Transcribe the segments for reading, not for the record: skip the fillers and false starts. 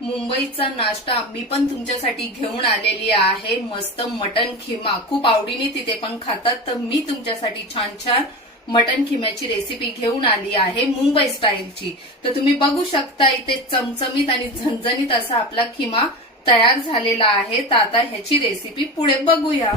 मुंबईचा नाश्ता मी पण तुमच्यासाठी घेऊन आलेली आहे। मस्त मटन खिमा खूप आवडीने तिथे पण खातात, तर मी तुमच्यासाठी छान छान मटन खिम्याची रेसिपी घेऊन आली आहे मुंबई स्टाईलची। तर तुम्ही बघू शकता इथे चमचमीत आणि झणझणीत असा आपला खिमा तयार झालेला आहे। तर आता ह्याची रेसिपी पुढे बघूया।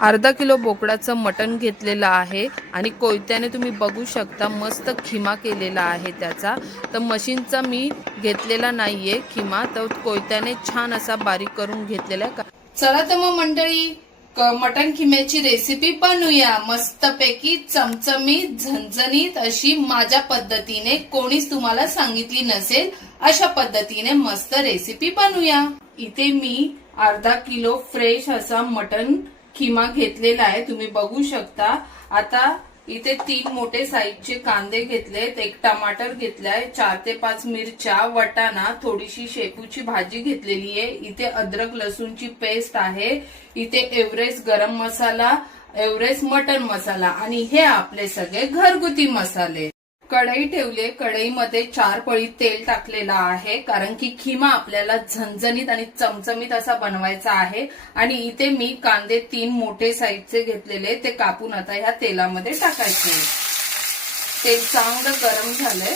अर्धा किलो बोकडाचं मटण घेतलेलं आहे आणि कोयत्याने तुम्ही बघू शकता मस्त खिमा केलेला आहे त्याचा। तर मशीनचा मी घेतलेला नाहीये खिमा, तर कोयत्याने छान असा बारीक करून घेतलेला आहे। चला तर मग मंडळी मटण खिम्याची रेसिपी बनवूया। मस्तपैकी चमचमीत झणझणीत अशी माझ्या पद्धतीने, कोणीच तुम्हाला सांगितली नसेल अशा पद्धतीने मस्त रेसिपी बनवूया। इथे मी अर्धा किलो फ्रेश असा मटण खिमा घेतलेला आहे, तुम्ही बघू शकता। आता इथे 3 मोठे साईजचे कांदे घेतलेत, 1 टमाटर घेतलाय, 4 ते 5 मिरच्या, वटाणा, थोडीशी शेपूची भाजी घेतलेली आहे। इथे अद्रक लसूणची पेस्ट आहे, इथे एव्हरेस्ट गरम मसाला, एव्हरेस्ट मटन मसाला आणि हे आपले सगळे घरगुती मसाले। कढई ठेवले, कढईमध्ये 4 पळी तेल टाकलेला आहे, कारण की खिमा आपल्याला झणझणीत आणि चमचमीत असा बनवायचा आहे। आणि इथे मी कांदे 3 मोठे साईजचे घेतलेले, ते कापून आता ह्या तेलामध्ये टाकायचे। तेल चांगलं गरम झालंय।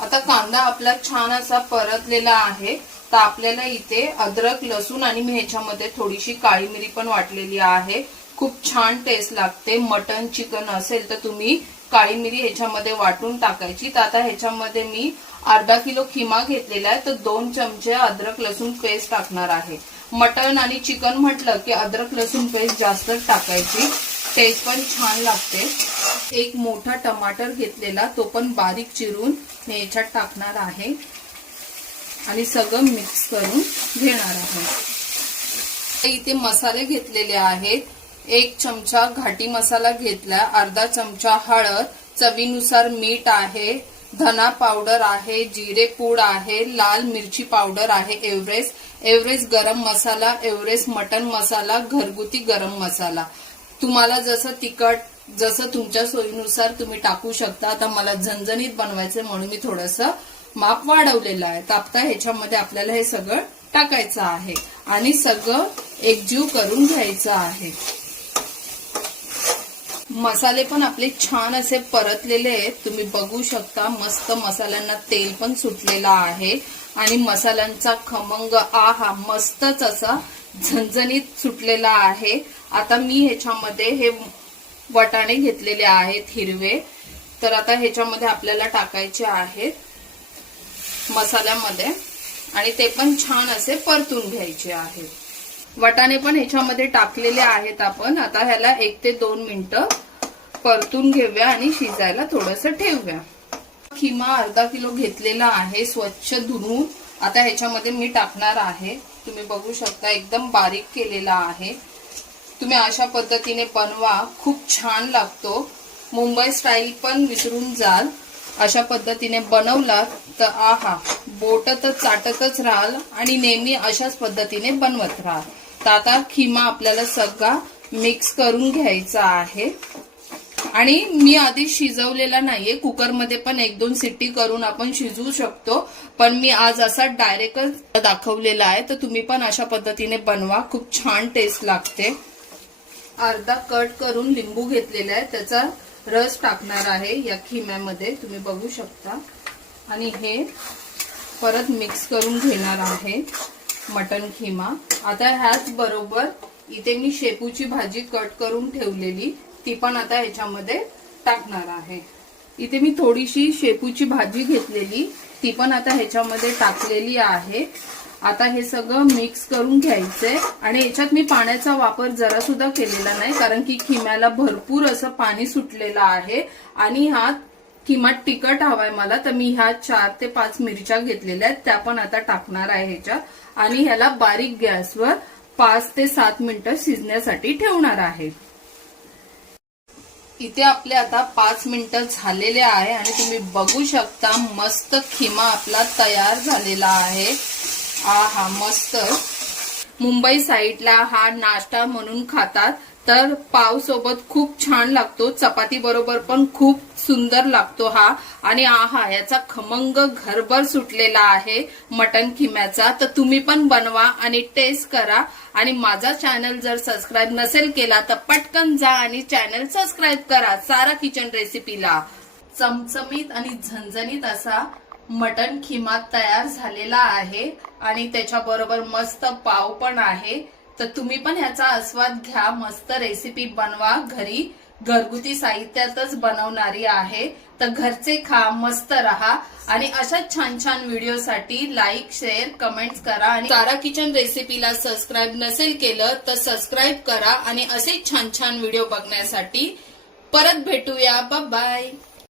आता कांदा आपला छान असा परतलेला आहे, तर आपल्याला इथे अद्रक लसूण आणि मी ह्याच्यामध्ये थोडीशी काळी मिरी पण वाटलेली आहे। खूप छान टेस्ट लागते। मटन चिकन असेल तर तुम्ही काळी मिरी ह्याच्यामध्ये वाटून टाकायची। तर आता ह्याच्यामध्ये मी अर्धा किलो खिमा घेतलेला आहे, तर 2 चमचे अद्रक लसूण पेस्ट टाकणार आहे। मटन आणि चिकन म्हटलं की अद्रक लसूण पेस्ट जास्त टाकायची, टेस्ट पण छान लागते। 1 मोठा टमाटर घेतलेला, तो पण बारीक चिरून मी ह्याच्यात टाकणार आहे आणि सगळं मिक्स करून घेणार आहे। इथे मसाले घेतलेले आहेत, 1 चमचा घाटी मसाला घेतला, अर्धा चमचा हळद, चवीनुसार मीठ आहे, धना पावडर आहे, जिरे पूड आहे, लाल मिरची पावडर आहे, एव्हरेस्ट गरम मसाला, एव्हरेस्ट मटन मसाला, घरगुती गरम मसाला। तुम्हाला जसं तिखट जसं तुमच्या सोयीनुसार तुम्ही टाकू शकता। आता मला झणझणीत बनवायचं म्हणून मी थोडंसं माप वाढवलेलं आहे। तर आता ह्याच्यामध्ये आपल्याला हे सगळं टाकायचं आहे आणि सगळं एकजीव करून घ्यायचं आहे। मसाले पण आपले छान असे परतलेले आहेत, तुम्ही बघू शकता। मस्त मसाल्यांना तेल पण सुटलेला आहे आणि मसाल्यांचा खमंग आहा मस्तच असा झणझणीत सुटलेला आहे। आता मी ह्याच्यामध्ये हे वटाणे घेतलेले आहेत हिरवे, तर आता ह्याच्यामध्ये आपल्याला टाकायचे आहेत मसाल्यामध्ये आणि ते पण छान असे परतून घ्यायचे आहेत। वटाणे पण ह्याच्यामध्ये टाकलेले आहेत आपण। आता ह्याला 1 ते 2 मिनिटं परतून घेऊया आणि शिजायला थोडंसं ठेवूया। खिमा अर्धा किलो घेतलेला आहे, स्वच्छ धुवून आता ह्याच्यामध्ये मी टाकणार आहे। तुम्ही बघू शकता एकदम बारीक केलेला आहे। तुम्ही अशा पद्धतीने बनवा, खूप छान लागतो। मुंबई स्टाईल पण विसरून जाल, अशा पद्धतीने बनवला तर आहा बोट तर चाटतच राहाल आणि नेहमी अशाच पद्धतीने बनवत राहाल। तर आता खिमा आपल्याला सगळा मिक्स करून घ्यायचा आहे आणि मी आधी शिजवलेला नाहीये, कुकरमध्ये पण 1-2 शिट्टी करून आपण शिजवू शकतो, पण मी आज असा डायरेक्टच दाखवलेला आहे। तर तुम्ही पण अशा पद्धतीने बनवा, खूप छान टेस्ट लागते। अर्धा कट करून लिंबू घेतलेला आहे, त्याचा रस टाकणार आहे या खिम्यामध्ये, तुम्ही बघू शकता। आणि हे परत मिक्स करून घेणार आहे मटन खिमा। आता ह्याच बरोबर इथे मी शेपूची भाजी कट करून ठेवलेली, ती पण आता ह्याच्यामध्ये टाकणार आहे। इथे मी थोडीशी शेपूची भाजी घेतलेली, ती पण आता ह्याच्यामध्ये टाकलेली आहे। आता हे सगळं मिक्स करून घ्यायचंय आणि ह्याच्यात मी पाण्याचा वापर जरा सुद्धा केलेला नाही, कारण की खिम्याला भरपूर असं पाणी सुटलेलं आहे आणि हा खिमा तिखट हवाय मला, तर मी ह्या 4 ते 5 मिरच्या घेतलेल्या आहेत, त्या पण आता टाकणार आहे ह्याच्यात आणि ह्याला बारीक गॅसवर 5 ते 7 मिनिटं शिजण्यासाठी ठेवणार आहे। इथे आपले आता 5 मिनिटं झालेले आहे आणि तुम्ही बघू शकता मस्त खिमा आपला तयार झालेला आहे। आहा मस्त। मुंबई साईडला हा नाश्ता म्हणून खातात, तर पाव सोबत खूप छान लागतो, चपाती बरोबर पण खूप सुंदर लागतो हा. आणि आहा, याचा खमंग घरभर सुटलेला आहे मटन खिम्याचा. तर तुम्ही पण बनवा आणि टेस्ट करा. आणि माझा चॅनल जर सबस्क्राईब नसेल केला तर पटकन जा आणि चॅनल सबस्क्राईब करा सारा किचन रेसिपीला. चमचमीत आणि झणझणीत असा मटन खिमा तयार झालेला आहे आणि त्याच्याबरोबर मस्त पाव पण आहे. तर तुम्ही पण ह्याचा आस्वाद घ्या. मस्त रेसिपी बनवा घरी, घरगुती साहित्यातच बनवणारी आहे. तर घरचे खा, मस्त रहा. आणि अशाच छान छान व्हिडिओसाठी लाईक, शेअर, कमेंट्स करा. आणि सारा किचन रेसिपीला सबस्क्राईब नसेल केलं तर सबस्क्राईब करा. आणि असेच छान छान व्हिडिओ बघण्यासाठी परत भेटूया. Bye bye.